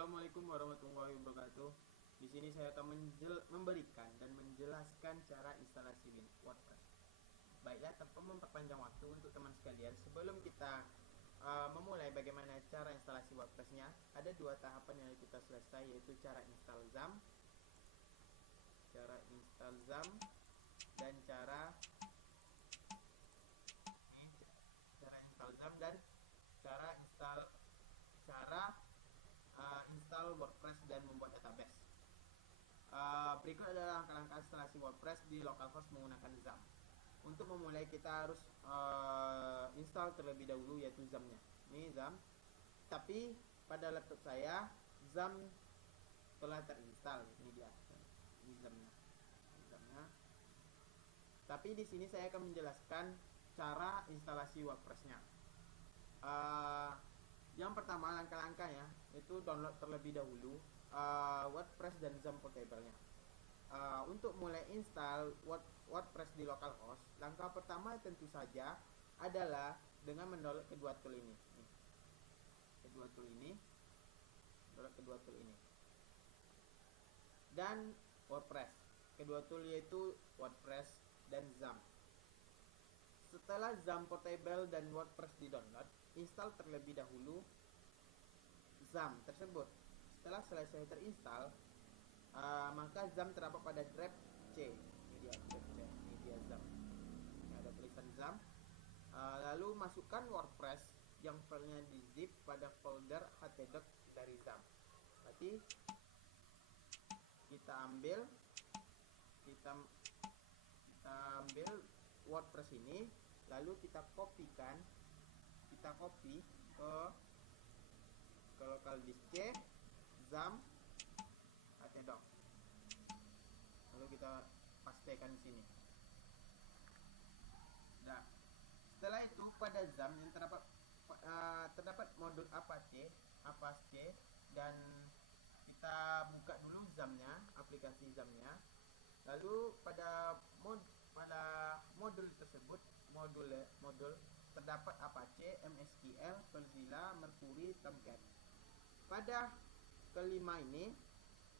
Assalamualaikum warahmatullahi wabarakatuh. Di sini saya akan memberikan dan menjelaskan cara instalasi WordPress. Baiklah, tanpa memperpanjang waktu untuk teman sekalian, sebelum kita memulai bagaimana cara instalasi WordPress-nya, ada dua tahapan yang kita selesai, yaitu cara install XAMPP, dan cara install XAMPP dan install WordPress dan membuat database. Berikut adalah langkah-langkah instalasi WordPress di localhost menggunakan XAMPP. Untuk memulai kita harus install terlebih dahulu, yaitu XAMPP-nya. Ini XAMPP. Tapi pada laptop saya XAMPP telah terinstall. Ini dia. Ini XAMPP-nya. Tapi di sini saya akan menjelaskan cara instalasi WordPress-nya. Yang pertama, langkah-langkahnya itu download terlebih dahulu WordPress dan XAMPP portable-nya. Untuk mulai install WordPress di localhost, langkah pertama tentu saja adalah dengan mendownload kedua tool ini. Kedua tool ini dan WordPress. Kedua tool yaitu WordPress dan XAMPP. Setelah XAMPP portable dan WordPress di-download, install terlebih dahulu XAMPP tersebut. Setelah selesai terinstall, maka XAMPP terdapat pada drive C. Ini dia drive C. Ini dia XAMPP. Ini ada tulisan XAMPP. Lalu masukkan WordPress yang filenya di zip pada folder htdoc dari XAMPP. Berarti kita ambil WordPress ini, lalu kita copy ke local disk C, XAMPP, htdoc. Lalu kita pastekan di sini. Nah, setelah itu pada XAMPP yang terdapat modul Apache, dan kita buka dulu XAMPP-nya, aplikasi XAMPP-nya. Lalu pada modul tersebut, modul terdapat Apache, MSQL, Filezilla, Mercury, Tomcat. Pada kelima ini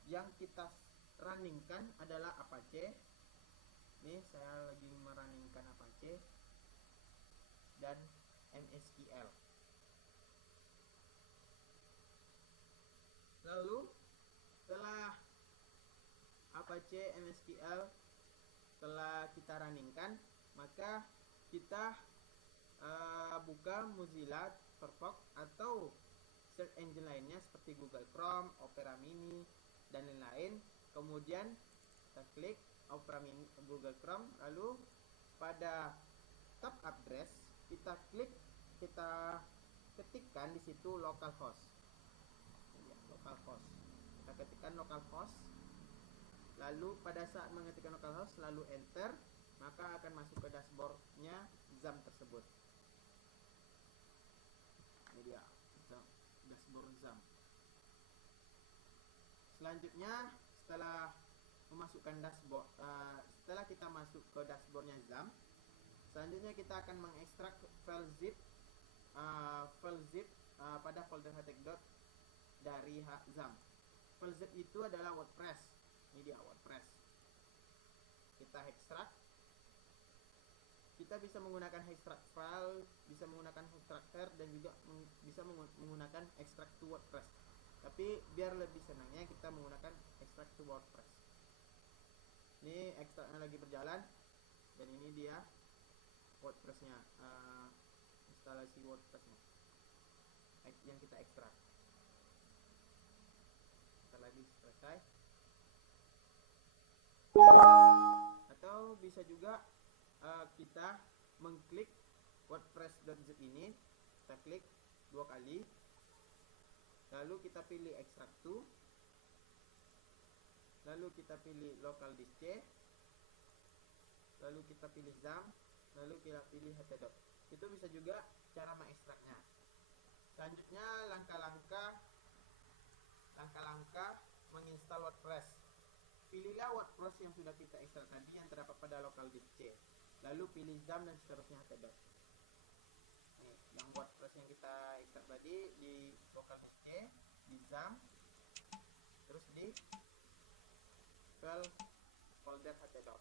yang kita runningkan adalah Apache. Ini saya lagi merunningkan Apache dan MSQL. Lalu setelah Apache, MSQL telah kita runningkan, maka kita buka Mozilla Firefox atau search engine lainnya seperti Google Chrome, Opera Mini, dan lain-lain. Kemudian kita klik Opera Mini, Google Chrome. Lalu pada tab address kita ketikkan di situ localhost. Kita ketikkan localhost. Lalu pada saat mengetikkan localhost lalu enter, maka akan masuk ke dashboardnya XAMPP tersebut. Ini dia dashboard XAMPP. Selanjutnya, setelah kita masuk ke dashboardnya XAMPP, selanjutnya kita akan mengekstrak file zip pada folder htdoc dari XAMPP. File zip itu adalah WordPress. Ini dia WordPress. Kita ekstrak. Kita bisa menggunakan extract file, bisa menggunakan extractor, dan juga bisa menggunakan extract to WordPress. Tapi biar lebih senangnya kita menggunakan extract to WordPress. Ini ekstraknya lagi berjalan, dan ini dia WordPress-nya, instalasi WordPress-nya yang kita ekstrak. Setelah lagi selesai. Atau bisa juga kita mengklik WordPress.zip ini, kita klik 2 kali, lalu kita pilih extract to, lalu kita pilih local disk C, lalu kita pilih XAMPP, lalu kita pilih htdoc. Itu bisa juga cara mengekstraknya. Selanjutnya langkah-langkah menginstal WordPress. Pilihlah WordPress yang sudah kita install tadi yang terdapat pada local disk C. Lalu pilih XAMPP dan seterusnya htdoc. Nih, yang WordPress yang kita ekstrak tadi di local disk C, di XAMPP, install folder htdoc.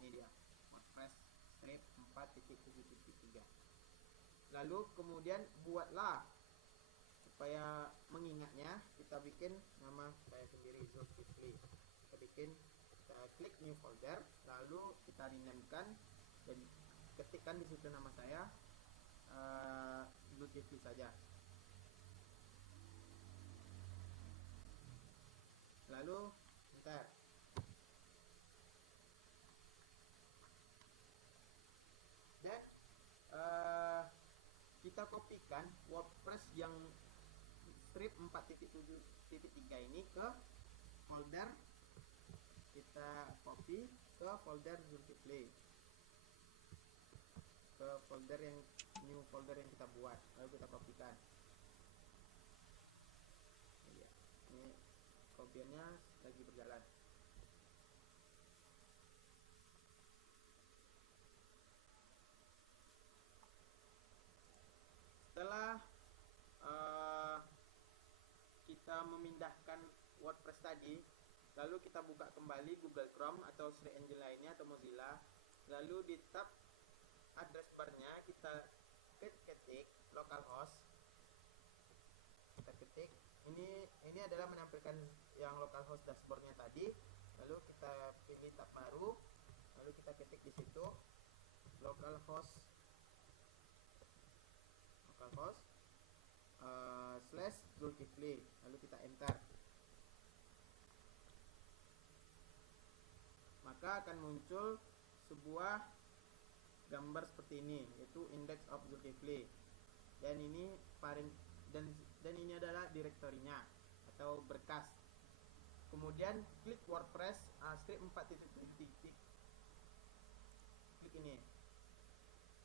Ini dia, WordPress strip 4.7.3. Lalu kemudian buatlah, supaya mengingatnya, kita bikin nama saya sendiri, Zulkifli. Kita bikin, kita klik new folder, lalu kita renamekan dan ketikkan di situ nama saya, Zulkifli saja. Lalu enter. Dan kita kopikan WordPress yang strip 4.7.3 ini ke folder, kita copy ke folder Zulkifli, ke folder yang new folder yang kita buat, lalu kita kopikan. Ini kopiannya lagi berjalan. Setelah kita memindahkan WordPress tadi, lalu kita buka kembali Google Chrome atau search engine lainnya atau Mozilla, lalu di tab address barnya kita ketik localhost. Kita ketik, ini adalah menampilkan yang localhost dashboardnya tadi. Lalu kita pilih tab baru, lalu kita ketik di situ localhost /Zulkifli, lalu kita enter. Maka akan muncul sebuah gambar seperti ini, yaitu index of Zulkifli. Dan ini dan ini adalah direktorinya atau berkas. Kemudian klik WordPress strip 4.7. Klik ini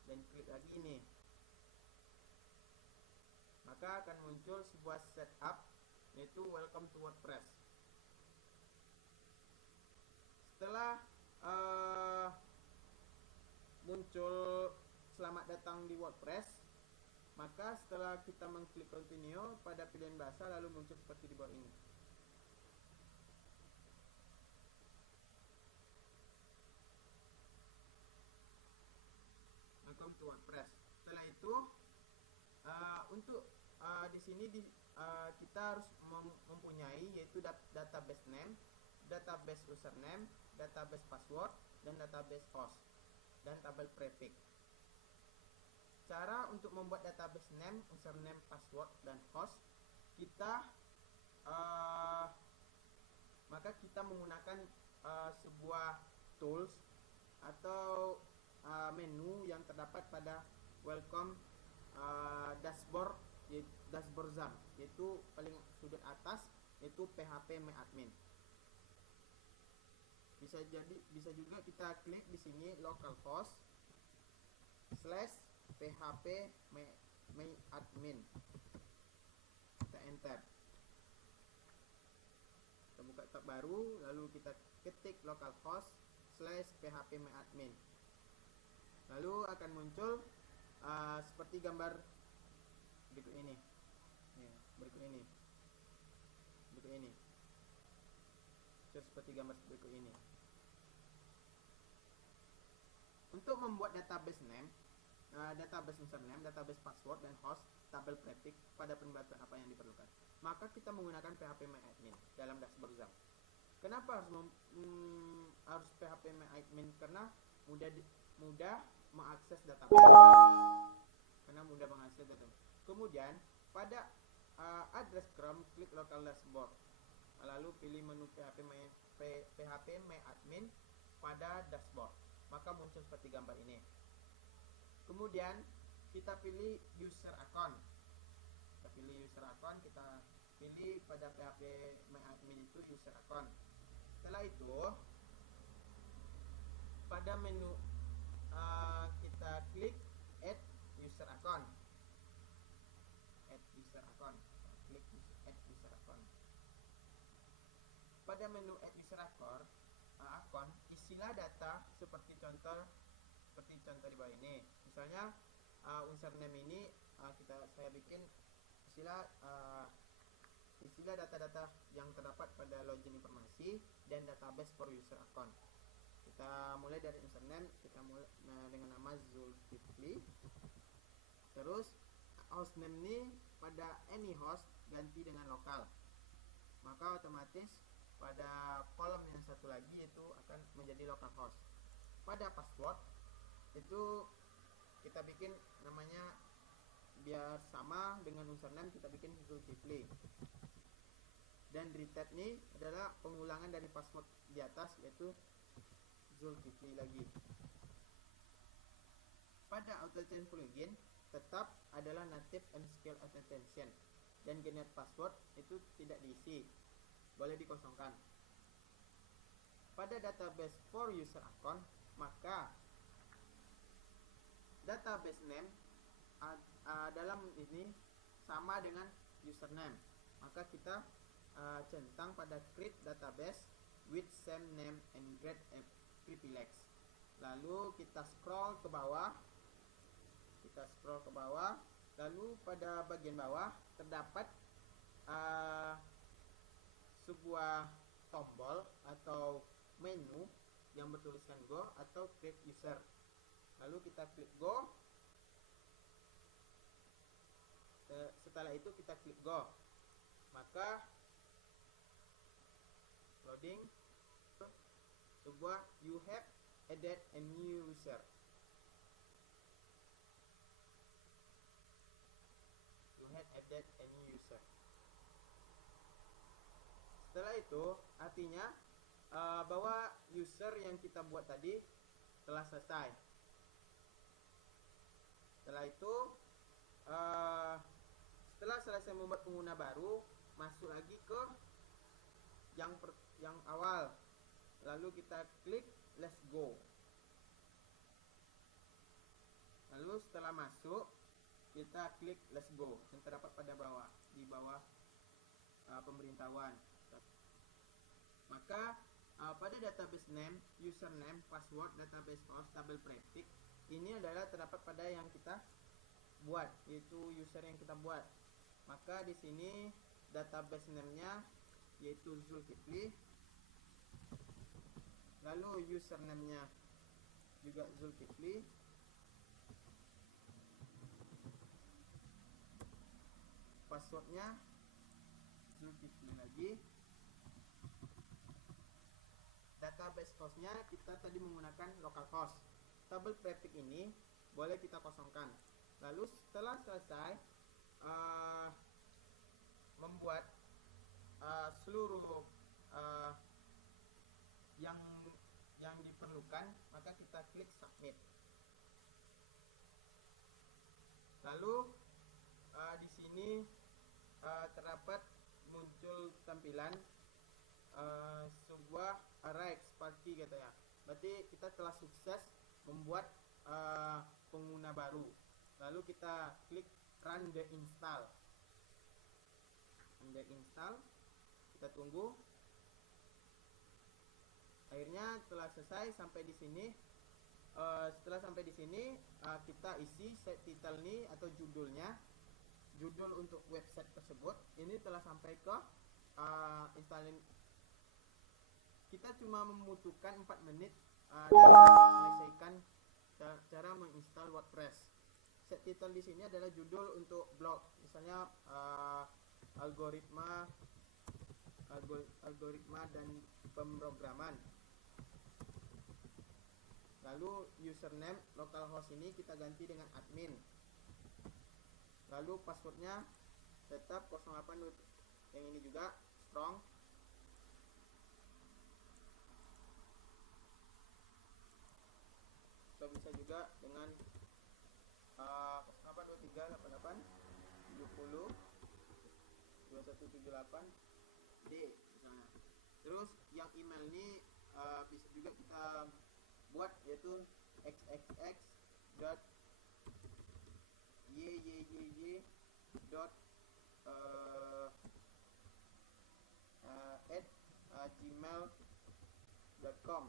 dan klik lagi ini, maka akan muncul sebuah setup, yaitu welcome to WordPress. Setelah muncul selamat datang di WordPress, maka setelah kita mengklik continue pada pilihan bahasa, lalu muncul seperti di bawah ini. Welcome to WordPress. Setelah itu untuk di sini kita harus mempunyai, yaitu database name, database username, database password, dan database host, dan tabel prefix. Cara untuk membuat database name, username, password, dan host, maka kita menggunakan sebuah tools atau menu yang terdapat pada welcome dashboard ZAM, yaitu paling sudut atas, yaitu PHP My Admin. Bisa juga kita klik di sini localhost /PHP My Admin. Kita enter. Kita buka tab baru, lalu kita ketik localhost /PHP My Admin. Lalu akan muncul seperti gambar berikut ini. Seperti gambar berikut ini. Untuk membuat database name, database username, database password, dan host, tabel prefix pada pembuatan apa yang diperlukan, maka kita menggunakan PHP My Admin dalam dashboard ZAM. Kenapa harus PHP My Admin? Karena mudah mengakses database. Kemudian pada address Chrome, klik local dashboard, lalu pilih menu PHP My Admin pada dashboard, maka muncul seperti gambar ini. Kemudian kita pilih user account. Kita pilih pada PHP My Admin itu user account. Setelah itu pada menu kita klik add user account. Pada menu add user account, isilah data seperti contoh di bawah ini. Misalnya username ini saya bikin isilah data-data data yang terdapat pada login informasi dan database for user account. Kita mulai dari username, kita mulai dengan nama Zulkifli. Terus hostname ini pada any host ganti dengan lokal, maka otomatis pada kolom yang satu lagi itu akan menjadi localhost. Pada password itu kita bikin namanya biar sama dengan username, kita bikin Zulkifli. Dan reset ini adalah pengulangan dari password di atas, yaitu Zulkifli lagi. Pada auto-change plugin tetap adalah native and scale authentication, dan generate password itu tidak diisi, boleh dikosongkan. Pada database for user account, maka database name dalam ini sama dengan username, maka kita centang pada create database with same name and grade privilege. Lalu kita scroll ke bawah, lalu pada bagian bawah terdapat sebuah tombol atau menu yang bertuliskan go atau create user. Lalu kita klik go. Setelah itu kita klik go, maka loading sebuah you have added a new user. Setelah itu artinya bahwa user yang kita buat tadi telah selesai. Setelah itu setelah selesai membuat pengguna baru, masuk lagi ke yang awal, lalu kita klik let's go. Lalu setelah masuk kita klik let's go yang terdapat pada bawah, di bawah pemberitahuan. Maka pada database name, username, password, database host, tabel prefix ini adalah terdapat pada yang kita buat, yaitu user yang kita buat. Maka di sini database name-nya yaitu Zulkifli, lalu username-nya juga Zulkifli, passwordnya Zulkifli lagi. Database hostnya kita tadi menggunakan localhost. Tabel prefix ini boleh kita kosongkan. Lalu setelah selesai membuat seluruh yang diperlukan, maka kita klik submit. Lalu di sini terdapat muncul tampilan sebuah array party katanya. Berarti kita telah sukses membuat pengguna baru. Lalu kita klik run the install. Kita tunggu. Akhirnya setelah selesai sampai di sini. Setelah sampai di sini kita isi set title ini atau judul untuk website tersebut. Ini telah sampai ke installin. Kita cuma membutuhkan 4 menit menyelesaikan cara menginstal WordPress. Set title di sini adalah judul untuk blog, misalnya algoritma dan pemrograman. Lalu username localhost ini kita ganti dengan admin. Lalu passwordnya tetap 08 yang ini juga strong. Atau bisa juga dengan 082388 70 2178 D. Nah, terus yang email ini bisa juga kita buat, yaitu xxx.yyyy@gmail.com.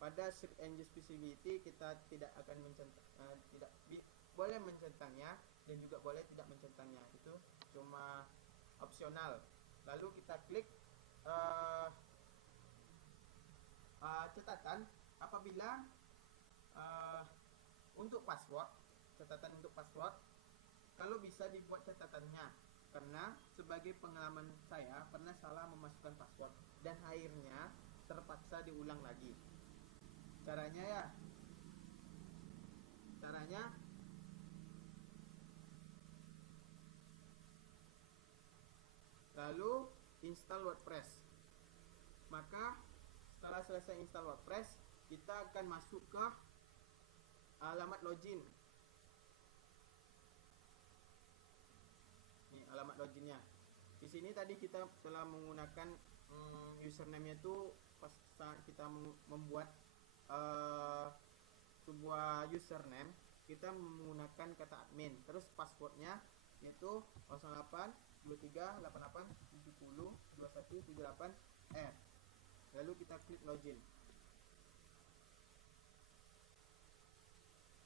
Pada search engine specificity kita tidak akan boleh mencentangnya dan juga boleh tidak mencentangnya, itu cuma opsional. Lalu kita klik catatan apabila untuk password, catatan untuk password, kalau bisa dibuat catatannya, karena sebagai pengalaman saya pernah salah memasukkan password dan akhirnya terpaksa diulang lagi. Caranya lalu install WordPress. Maka setelah selesai install WordPress, kita akan masuk ke alamat login. Ini alamat loginnya. Di sini tadi kita telah menggunakan username-nya itu pas kita membuat sebuah username, kita menggunakan kata admin. Terus passwordnya yaitu 08 23 88 70 21 78 F. Lalu kita klik login.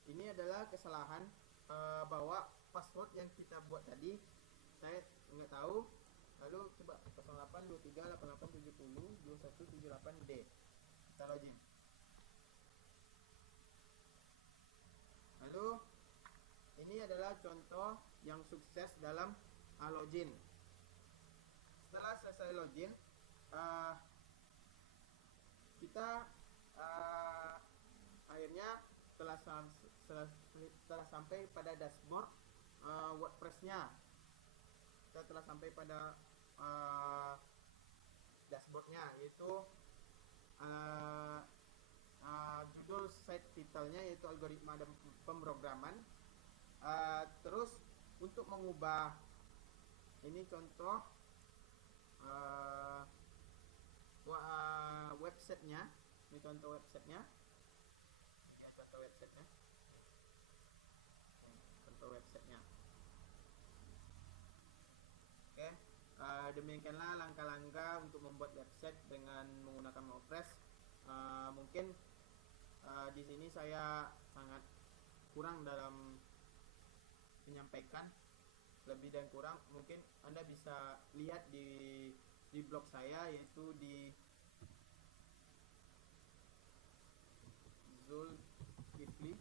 Ini adalah kesalahan bahwa password yang kita buat tadi saya nggak tahu. Lalu coba 08 23 88 70 21 78 D. Kita login. Lalu ini adalah contoh yang sukses dalam login. Setelah selesai login, kita akhirnya setelah sampai pada dashboard WordPress-nya. Kita telah sampai pada dashboard-nya, yaitu judul site title-nya yaitu algoritma dan pemrograman. Terus untuk mengubah, ini contoh websitenya. Ini contoh websitenya. Contoh websitenya. Oke, demikianlah langkah-langkah untuk membuat website dengan menggunakan WordPress. Mungkin di sini saya sangat kurang dalam menyampaikan, lebih dan kurang mungkin Anda bisa lihat di blog saya, yaitu di Zulkifli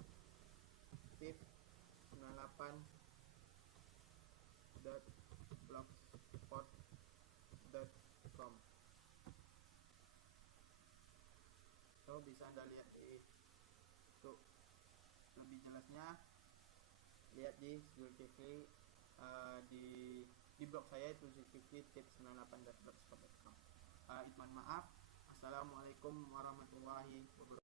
tips98.blogspot.com. So bisa Anda lihat untuk lebih jelasnya, lihat di Zulkifli di blog saya itu Zulkifli tips98.blogspot.com. Mohon maaf. Assalamualaikum warahmatullahi wabarakatuh.